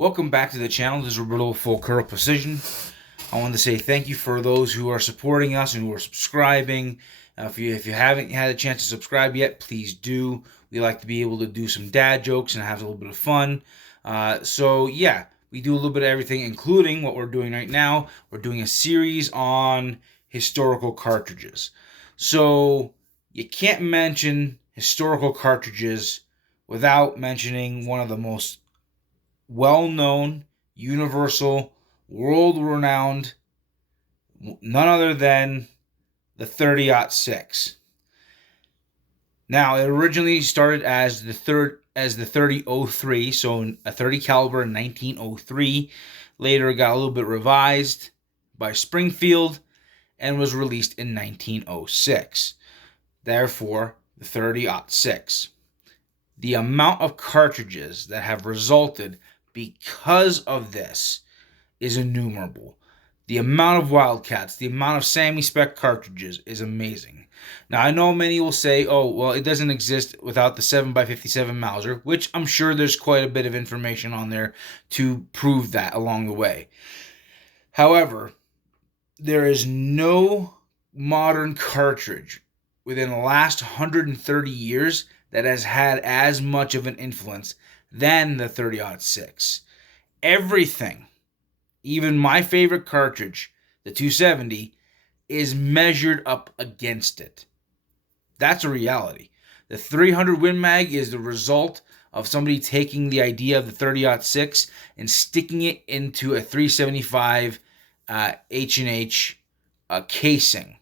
Welcome back to the channel. This is Roberto Full Curl Precision. I want to say thank you for those who are supporting us and who are subscribing. If you haven't had a chance to subscribe yet, please do. We like to be able to do some dad jokes and have a little bit of fun. So yeah, we do a little bit of everything, including what we're doing right now. We're doing a series on historical cartridges. So you can't mention historical cartridges without mentioning one of the most well-known, universal, world-renowned, none other than the 30-06. Now, it originally started as the 3003, so a 30 caliber in 1903. Later, it got a little bit revised by Springfield and was released in 1906. Therefore, the 30-06. The amount of cartridges that have resulted because of this is innumerable. The amount of Wildcats, the amount of Sammy Spec cartridges is amazing. Now, I know many will say, oh, well, it doesn't exist without the 7x57 Mauser, which I'm sure there's quite a bit of information on there to prove that along the way. However, there is no modern cartridge within the last 130 years that has had as much of an influence than the 30-06. Everything, even my favorite cartridge, the 270, is measured up against it. That's a reality. The 300 Win Mag is the result of somebody taking the idea of the 30-06 and sticking it into a 375 H&H casing,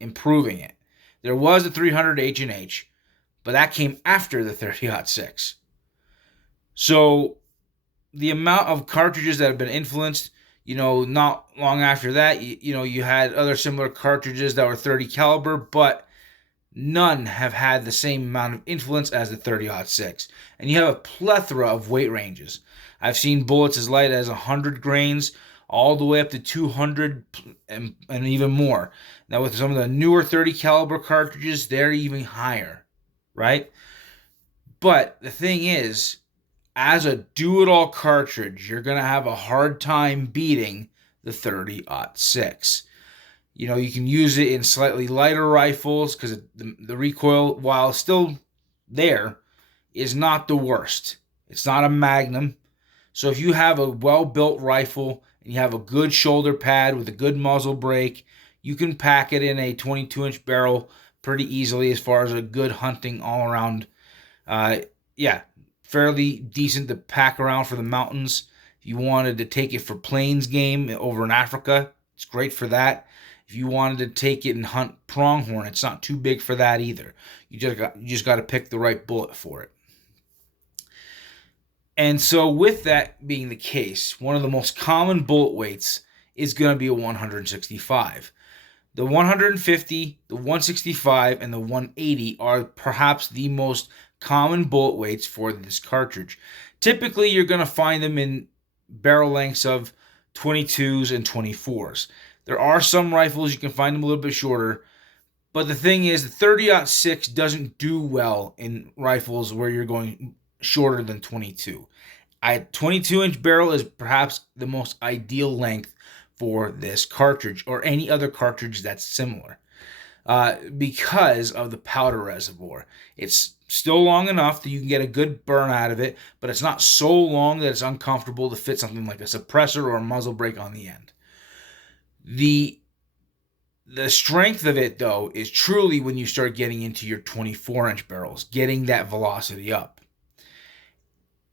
improving it. There was a 300 H&H, but that came after the 30-06. So the amount of cartridges that have been influenced, not long after that, you had other similar cartridges that were 30 caliber, but none have had the same amount of influence as the 30-06. And you have a plethora of weight ranges. I've seen bullets as light as 100 grains all the way up to 200 and even more. Now with some of the newer 30 caliber cartridges, they're even higher, right? But the thing is, as a do-it-all cartridge, you're going to have a hard time beating the 30-06. You can use it in slightly lighter rifles because the recoil, while still there, is not the worst. It's not a Magnum. So if you have a well-built rifle and you have a good shoulder pad with a good muzzle brake, you can pack it in a 22-inch barrel pretty easily as far as a good hunting all-around. Fairly decent to pack around for the mountains. If you wanted to take it for plains game over in Africa, it's great for that. If you wanted to take it and hunt pronghorn, it's not too big for that either. You just got to pick the right bullet for it. And so with that being the case, one of the most common bullet weights is going to be a 165. The 150, the 165, and the 180 are perhaps the most common bullet weights for this cartridge. Typically, you're going to find them in barrel lengths of 22s and 24s. There are some rifles you can find them a little bit shorter, but the thing is, the 30-06 doesn't do well in rifles where you're going shorter than 22. A 22-inch barrel is perhaps the most ideal length for this cartridge or any other cartridge that's similar because of the powder reservoir. It's still long enough that you can get a good burn out of it, but it's not so long that it's uncomfortable to fit something like a suppressor or a muzzle brake on the end. The strength of it, though, is truly when you start getting into your 24-inch barrels, getting that velocity up.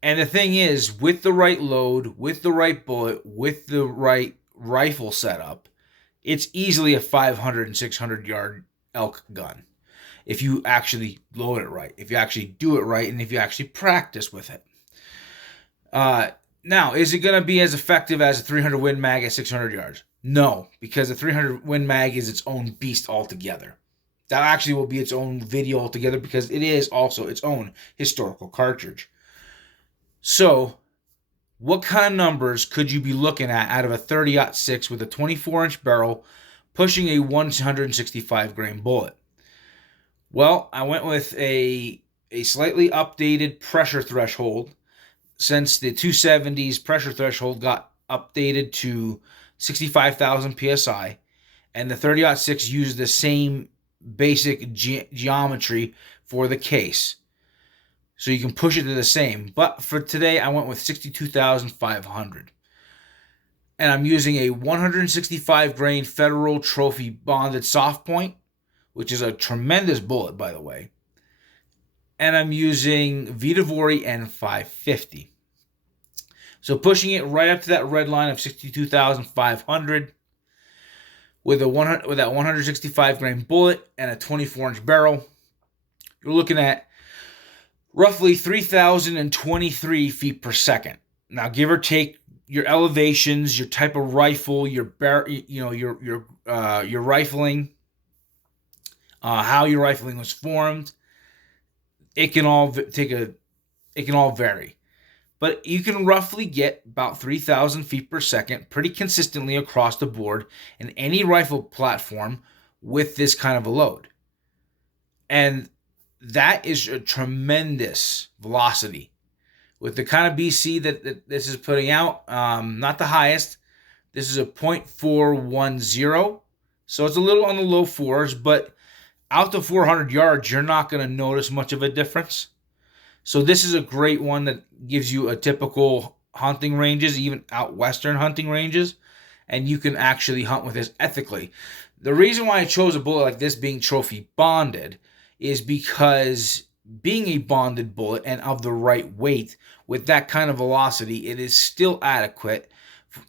And the thing is, with the right load, with the right bullet, with the right rifle setup, it's easily a 500 and 600 yard elk gun. If you actually load it right, if you actually do it right, and if you actually practice with it. Now, is it going to be as effective as a 300 Win Mag at 600 yards? No, because the 300 Win Mag is its own beast altogether. That actually will be its own video altogether because it is also its own historical cartridge. So, what kind of numbers could you be looking at out of a 30-06 with a 24-inch barrel pushing a 165 grain bullet? Well, I went with a slightly updated pressure threshold since the 270's pressure threshold got updated to 65,000 psi, and the 30-06 uses the same basic geometry for the case. So you can push it to the same. But for today, I went with 62,500. And I'm using a 165 grain Federal Trophy bonded soft point, which is a tremendous bullet, by the way. And I'm using Vitavori N550. So pushing it right up to that red line of 62,500 with that 165 grain bullet and a 24-inch barrel, you're looking at roughly 3,023 feet per second. Now, give or take your elevations, your type of rifle, your rifling, how your rifling was formed, it can all vary. But you can roughly get about 3,000 feet per second pretty consistently across the board in any rifle platform with this kind of a load. And that is a tremendous velocity. With the kind of BC that this is putting out, not the highest. This is a .410. So it's a little on the low fours, but out to 400 yards, you're not going to notice much of a difference. So this is a great one that gives you a typical hunting ranges, even out western hunting ranges, and you can actually hunt with this ethically. The reason why I chose a bullet like this being trophy bonded is because being a bonded bullet and of the right weight with that kind of velocity, it is still adequate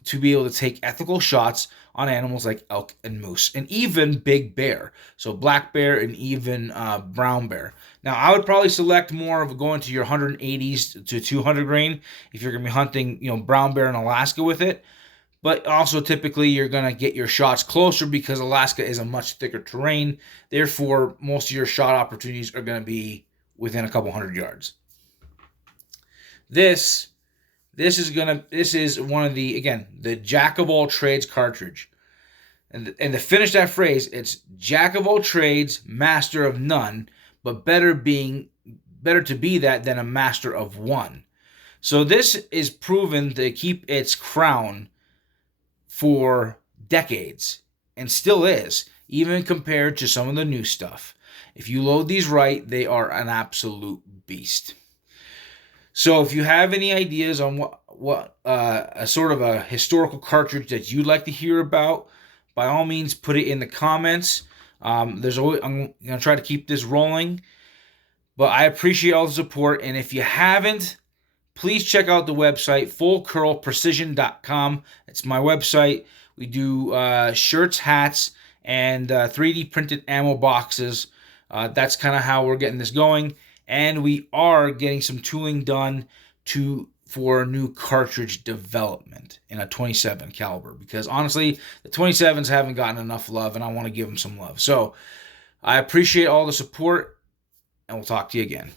to be able to take ethical shots on animals like elk and moose, and even big bear. So black bear and even brown bear. Now, I would probably select more of going to your 180s to 200 grain if you're going to be hunting, brown bear in Alaska with it. But also, typically, you're going to get your shots closer because Alaska is a much thicker terrain. Therefore, most of your shot opportunities are going to be within a couple hundred yards. This is one of the jack of all trades cartridge. And to finish that phrase, it's jack of all trades, master of none, but better to be that than a master of one. So this is proven to keep its crown for decades and still is, even compared to some of the new stuff. If you load these right, they are an absolute beast. So if you have any ideas on what a sort of a historical cartridge that you'd like to hear about, by all means, put it in the comments. I'm going to try to keep this rolling. But I appreciate all the support. And if you haven't, please check out the website, fullcurlprecision.com. It's my website. We do shirts, hats, and 3D printed ammo boxes. That's kind of how we're getting this going. And we are getting some tooling done for new cartridge development in a 27 caliber, because honestly, the 27s haven't gotten enough love, and I want to give them some love. So I appreciate all the support, and we'll talk to you again.